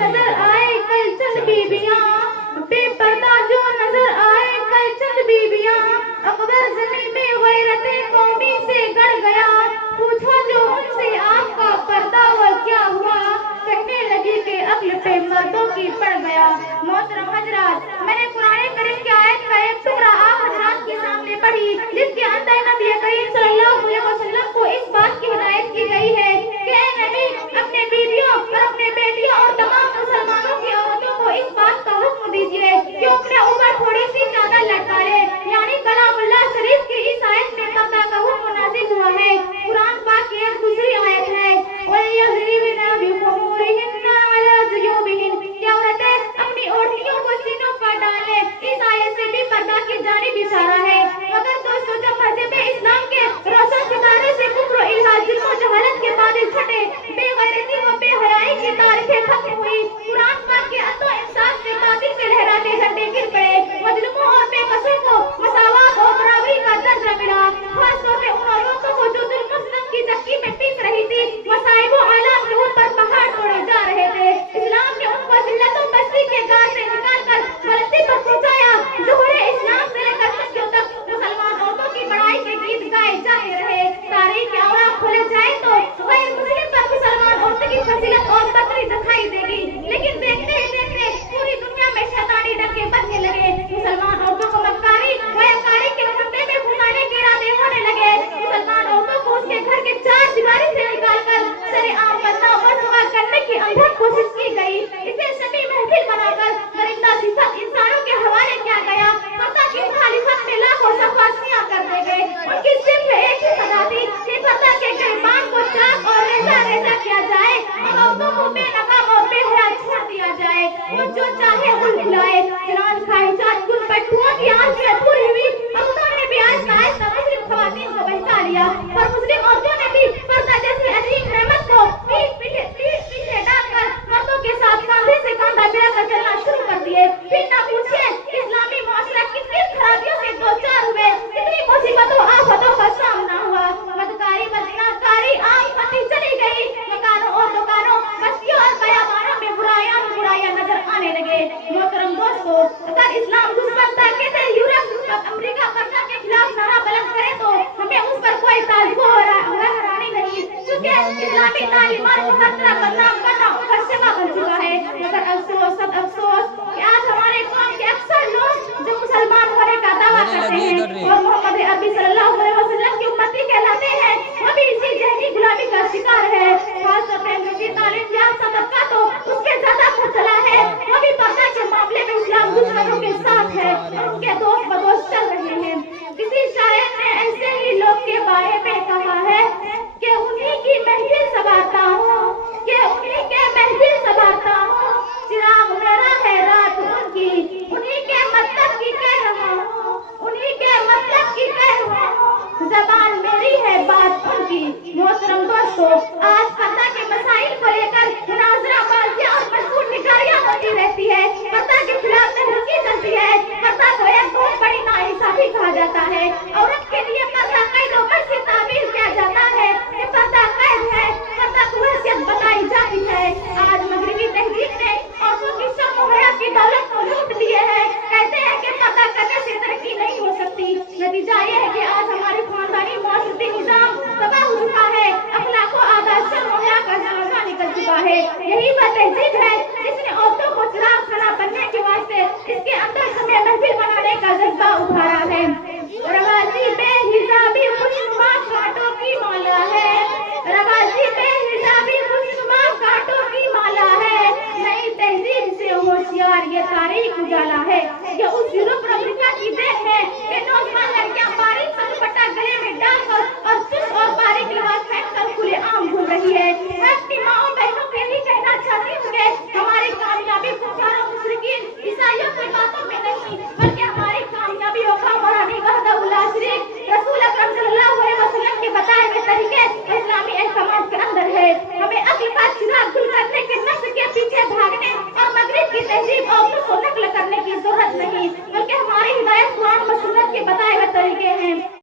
نظر آئے کل چند بیبیاں، بے پردہ جو نظر آئے کل چند بیبیاں، اکبر زمین میں غیرت قومی سے گڑ گیا، پوچھا جو ان سے آپ کا پردہ وہ کیا ہوا، کہنے لگی کہ عقل پہ مردوں کی پڑ گیا۔ محترم حضرات، میں نے قرآن کریم کی آیت کا ایک ٹکڑا آپ حضرات کے سامنے پڑھی، جس کے اندر نبی کریم صلی اللہ علیہ وسلم کو اس بات کی ہدایت کی گئی ہے کہ اے نبی اپنے بیویوں اور اپنے بیٹیوں اور تمام مسلمانوں کی عورتوں کو اس بات کا حکم دیجیے کہ اپنے اوپر تھوڑی سی چادر لٹکا لے، یعنی کلام اللہ شریف کی اس آیت میں پردہ کا حکم نازل ہوا ہے۔ قرآن پاک کی ایک دوسری آیت ہے وَلْيَضْرِبْنَ بِخُمُورِهِنَّ عَلَى جُيُوبِهِنَّ کہ عورتیں اپنی اوڑھنیوں کو سینوں پر ڈالیں، اس آیت سے بھی پردہ کی جانب اشارہ ہے۔ مگر دوستو، جب مذہب اسلام کے روشن ستارے سے کفر و الحاد، ظلم و جہالت کے بادل چھٹے، بے غیرتی و بے حیائی کی تاریخیں ختم ہوئی، قرآن پاک کے عدل و انصاف سے باطل کے لہراتے جھنڈے گر پڑے، مظلوموں اور بے قصوں کو مساوات اور برابری کا درجہ ملا، خاص طور پہ ان عورتوں کو جو ظلم و ستم کی چکی میں پیس رہی تھی، مصائب و آلات کے اوپر پہاڑ توڑے جا رہے تھے۔ اسلام نے ان کو ذلت و پستی کے گار سے نکال کر بلندی پر پہنچایا۔ ظہور اسلام سے لے کر صدیوں تک مسلمان عورتوں کی بڑائی کے گیت گائے جاتے رہے۔ تاریخ کے اوراق کھولے جائیں تو غیر مسلم پر مسلمان عورتوں کی فضیلت اور برتری دکھائی دے گی، لیکن دیکھتے ہی دیکھتے پوری دنیا میں شیطانی ڈنکے بجنے لگے، مسلمان عورتوں کو مکاری و یکاری کے دھندے میں گھسانے کے ارادے ہونے لگے، مسلمان عورتوں کو اس کے گھر کے چار دیواری سے نکال کر سر عام بندہ مرتبہ کرنے کی اندھک کوشش کی گئی، اسے شبی محفل بنا کر درندہ صفت انسانوں کے حوالے کیا گیا، پردہ کی مخالفت میں لاکھوں صفحاتیاں کر دے گئے۔ ان کی صرف ایک ہی سزا تھی کہ پردہ کے گریبان کو چاک اور ریزہ ریزہ کیا جائے اور عورتوں کو بے نقاب اور بے حیا چھوڑ دیا جائے، وہ جو چاہے غل بلائے۔ چنانچہ خواہشات گل پٹھوں کی آنچ میں پوری ہوئی اور انہوں نے بھی آہستہ آہستہ مسلم خواتین کو بہکا لیا، اور مسلم عورتوں نے بھی پردہ جیسی عظیم نعمت کو پیچھے ڈال کر مردوں کے ساتھ کاندھے سے کاندھا ملا کر چلنا شروع کر دیے۔ پھر نہ پوچھیں اسلامی معاشرہ کتنی خرابیوں سے دوچار ہوئے، کتنی مصیبتوں آفتوں کا سامنا ہوا، بدکاری بدناکاری عام ہوتی چلی گئی، مکانوں اور دکانوں، بستیوں اور بیابانوں میں برائیاں نظر آنے لگے۔ محترم دوستو، اگر اسلام دشمن طاقت یورپ اور امریکہ پردہ کے خلاف نعرہ بلند کرے تو ہمیں اس پر کوئی تعجب و حیرانی نہیں، کیونکہ اسلامی تعلیمات کو ہر طرح بدنام کرنا ان کا شیوا بن چکا ہے۔ مگر افسوس سب افسوس کہ آج ہمارے قوم کے اکثر لوگ جو مسلمان ہونے کا دعویٰ کرتے ہیں اور محمد عربی صلی اللہ علیہ وسلم کی امتی کہلاتے ہیں، وہ بھی اسی ذہنی غلامی کا شکار ہے۔ خاص طور پہ نجی تعلیم یافتہ طبقہ تو اس کے زیادہ مبتلا ہے، وہ بھی پردہ کے معاملے میں اسلام دشمنوں کے ساتھ ہے اور ان کے دوست بدوش چل رہے ہیں۔ کسی شاعر نے ایسے ہی لوگ کے بارے میں کہا ہے کہ انہی کی محفل سنوارتا ہوں، کہ انہی کے محفل سنوارتا ہوں، چراغ میرا ہے رات ان کی، انہی کے مطلب کی کہہ رہا ہوں، انہی کے مطلب کی کہہ رہا ہوں، زبان میری ہے بات ان کی۔ محترم دوستو، آج پردہ کے مسائل کو لے کر مناظرہ بازیاں اور مشہور نگاریاں ہوتی رہتی ہے، پردہ کے خلاف تحریکیں چلتی ہے، پردہ کو ایک بہت بڑی ناانصافی کہا جاتا ہے۔ عورت کے لیے پردہ قید و بس سے تعبیر کیا جاتا ہے کہ پردہ قید ہے، پردہ کو حیثیت بتائی جاتی ہے۔ آج مغربی تہذیب نے عورتوں کی شرم و حیا کی دولت کو لوٹ لیے ہیں، کہتے ہیں کہ پردہ کرنے سے ترقی نہیں ہو سکتی۔ نتیجہ یہ ہے کہ آج ہمارے خاندانی معاشرتی نظام تباہ ہو چکا ہے، اخلاق و آداب شرم و حیا کا جنازہ نکل چکا ہے۔ یہی وہ تہذیب ہے جس نے عورتوں کو چراغ خانہ بننے کے واسطے اس کے اندر ہمیں محفل بنانے کا جذبہ ابھارا